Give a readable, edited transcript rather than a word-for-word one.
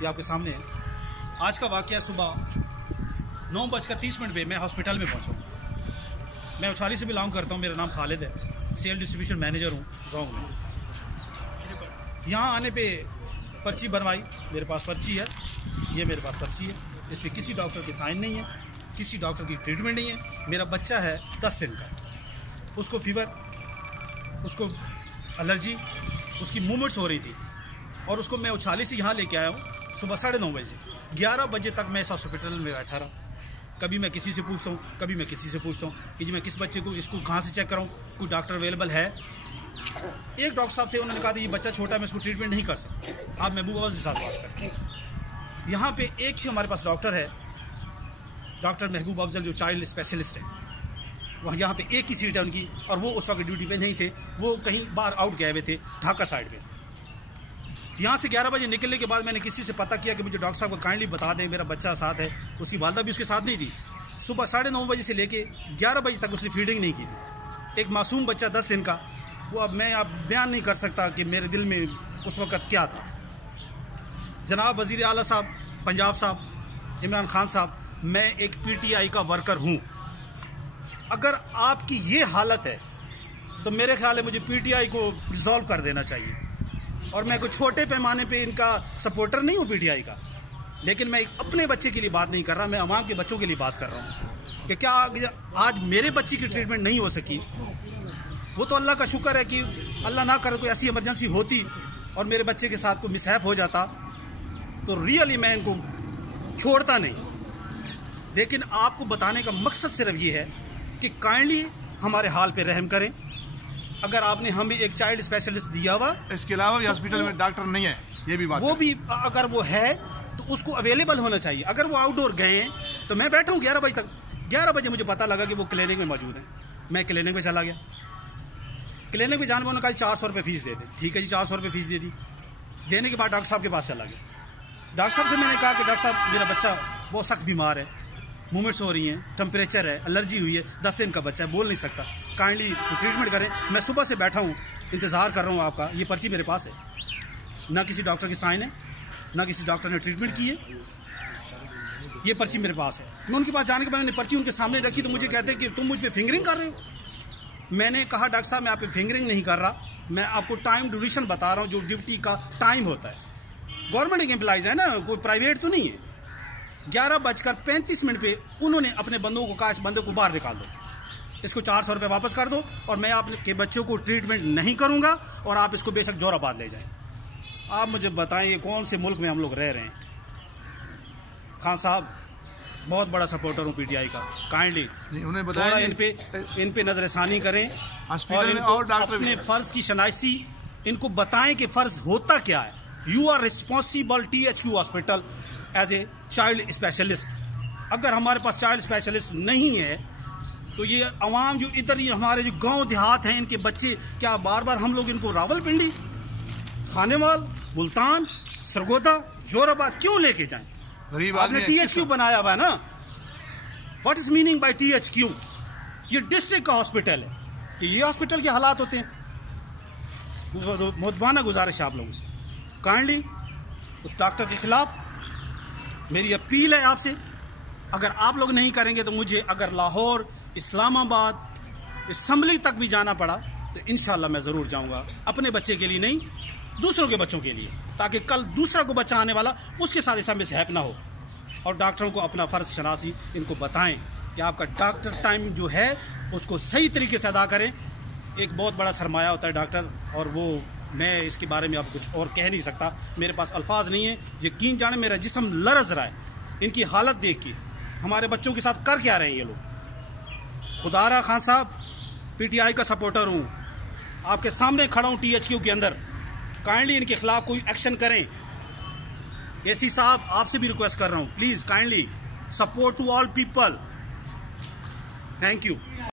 ये आपके सामने है। आज का वाक़या सुबह 9:30 पे मैं हॉस्पिटल में पहुंचा। मैं उछाली से बिलोंग करता हूं, मेरा नाम खालिद है, सेल डिस्ट्रीब्यूशन मैनेजर हूं जोंग में। यहाँ आने पे पर्ची बनवाई, मेरे पास पर्ची है, ये मेरे पास पर्ची है, इस पर किसी डॉक्टर के साइन नहीं है, किसी डॉक्टर की ट्रीटमेंट नहीं है। मेरा बच्चा है 10 दिन का, उसको फीवर, उसको एलर्जी, उसकी मूवमेंट्स हो रही थी और उसको मैं उछाली से यहाँ लेके आया हूँ सुबह 9:30 बजे। 11 बजे तक मैं इस हॉस्पिटल में बैठा रहा। कभी मैं किसी से पूछता हूँ, कभी मैं किसी से पूछता हूँ कि जी मैं किस बच्चे को, इसको कहाँ से चेक कराऊँ, कोई डॉक्टर अवेलेबल है। एक डॉक्टर साहब थे, उन्होंने कहा था ये बच्चा छोटा है, मैं इसको ट्रीटमेंट नहीं कर सकता, आप महबूब अफजल साहब बात करते हैं। यहाँ पे एक ही हमारे पास डॉक्टर है, डॉक्टर महबूब अफजल, जो चाइल्ड स्पेशलिस्ट है। वहाँ यहाँ पे एक ही सीट है उनकी, और वो उस वक्त ड्यूटी पे नहीं थे, वो कहीं बाहर आउट गए हुए थे ढाका साइड पे। यहाँ से 11 बजे निकलने के बाद मैंने किसी से पता किया कि मुझे डॉक्टर साहब को काइंडली बता दें, मेरा बच्चा साथ है, उसकी वालदा भी उसके साथ नहीं थी। सुबह 9:30 बजे से लेके 11 बजे तक उसने फीडिंग नहीं की थी। एक मासूम बच्चा 10 दिन का, वो अब मैं बयान नहीं कर सकता कि मेरे दिल में उस वक़्त क्या था। जनाब वज़ीर आला साहब, पंजाब साहब, इमरान खान साहब, मैं एक PTI का वर्कर हूँ। अगर आपकी ये हालत है तो मेरे ख्याल है मुझे PTI को रिजॉल्व कर देना चाहिए। और मैं कोई छोटे पैमाने पे इनका सपोर्टर नहीं हूँ PTI का, लेकिन मैं अपने बच्चे के लिए बात नहीं कर रहा, मैं अवाम के बच्चों के लिए बात कर रहा हूँ कि क्या आज मेरे बच्चे की ट्रीटमेंट नहीं हो सकी। वो तो अल्लाह का शुक्र है कि अल्लाह ना करे कोई ऐसी इमरजेंसी होती और मेरे बच्चे के साथ कोई मिसहैप हो जाता तो रियली मैं इनको छोड़ता नहीं। लेकिन आपको बताने का मकसद सिर्फ ये है कि काइंडली हमारे हाल पे रहम करें। अगर आपने हमें एक चाइल्ड स्पेशलिस्ट दिया हुआ, इसके अलावा भी हॉस्पिटल में डॉक्टर नहीं है, ये भी बात, वो भी अगर वो है तो उसको अवेलेबल होना चाहिए। अगर वो आउटडोर गए तो मैं बैठा हूँ 11 बजे तक। 11 बजे मुझे पता लगा कि वो क्लिनिक में मौजूद है, मैं क्लिनिक में चला गया। क्लिनिक में जाने पर उन्होंने कहा 400 रुपये फीस दे दें। ठीक है जी, 400 रुपये फीस दे दी। देने के बाद डॉक्टर साहब के पास चला गया। डॉक्टर साहब से मैंने कहा कि डॉक्टर साहब मेरा बच्चा बहुत सख्त बीमार है, मूवमेंट्स हो रही हैं, टेम्परेचर है, एलर्जी हुई है, 10 दिन का बच्चा है, बोल नहीं सकता, काइंडली ट्रीटमेंट करें। मैं सुबह से बैठा हूँ, इंतज़ार कर रहा हूँ आपका। ये पर्ची मेरे पास है, ना किसी डॉक्टर की साइन है, ना किसी डॉक्टर ने ट्रीटमेंट की है, ये पर्ची मेरे पास है। मैं उनके पास जाने के बाद मैंने पर्ची उनके सामने रखी तो मुझे कहते हैं कि तुम मुझ पर फिंगरिंग कर रहे हो। मैंने कहा डॉक्टर साहब मैं आप पे फिंगरिंग नहीं कर रहा, मैं आपको टाइम ड्यूरेशन बता रहा हूँ, जो ड्यूटी का टाइम होता है। गवर्नमेंट के एम्प्लॉइज़ है ना, कोई प्राइवेट तो नहीं है। 11:35 पे उन्होंने अपने बंदों को कहा इस बंदे को बाहर निकाल दो, इसको 400 रुपये वापस कर दो और मैं आपके बच्चों को ट्रीटमेंट नहीं करूंगा और आप इसको बेशक जोराबाद ले जाएं। आप मुझे बताएं ये कौन से मुल्क में हम लोग रह रहे हैं। खान साहब बहुत बड़ा सपोर्टर हूँ PTI का, काइंडली उन्हें बताया इन पे नजरसानी करें और इनको अपने फ़र्ज़ की शनाइसी इनको बताएं कि फ़र्ज़ होता क्या है। You are responsible THQ hospital as a child specialist. अगर हमारे पास चाइल्ड स्पेशलिस्ट नहीं है तो ये अवाम जो इधर ही हमारे जो गांव देहात हैं, इनके बच्चे क्या बार बार हम लोग इनको रावलपिंडी, खानेवाल, मुल्तान, सरगोदा, जोराबाद क्यों लेके जाएं? आपने THQ बनाया हुआ है ना, what is meaning bye THQ? ये डिस्ट्रिक्ट का हॉस्पिटल है कि ये हॉस्पिटल के हालात होते हैं। मुद्दाना गुजारिश है आप लोगों से, काइंडली उस डॉक्टर के खिलाफ मेरी अपील है आपसे। अगर आप लोग नहीं करेंगे तो मुझे अगर लाहौर, इस्लामाबाद, असम्बली तक भी जाना पड़ा तो इंशाल्लाह मैं ज़रूर जाऊंगा, अपने बच्चे के लिए नहीं, दूसरों के बच्चों के लिए, ताकि कल दूसरा को बच्चा आने वाला उसके साथ ऐसा मिसहैप ना हो। और डॉक्टरों को अपना फ़र्ज़ शनासी इनको बताएं कि आपका डॉक्टर टाइम जो है उसको सही तरीके से अदा करें। एक बहुत बड़ा सरमाया होता है डॉक्टर, और वो मैं इसके बारे में अब कुछ और कह नहीं सकता, मेरे पास अल्फाज नहीं है। यकीन जाने मेरा जिस्म लरज़ रहा है इनकी हालत देख के, हमारे बच्चों के साथ कर क्या रहे हैं ये लोग। खुदारा खान साहब PTI का सपोर्टर हूँ, आपके सामने खड़ा हूँ THQ के अंदर, काइंडली इनके खिलाफ कोई एक्शन करें। AC साहब आपसे भी रिक्वेस्ट कर रहा हूँ, please kindly support to all people. Thank you.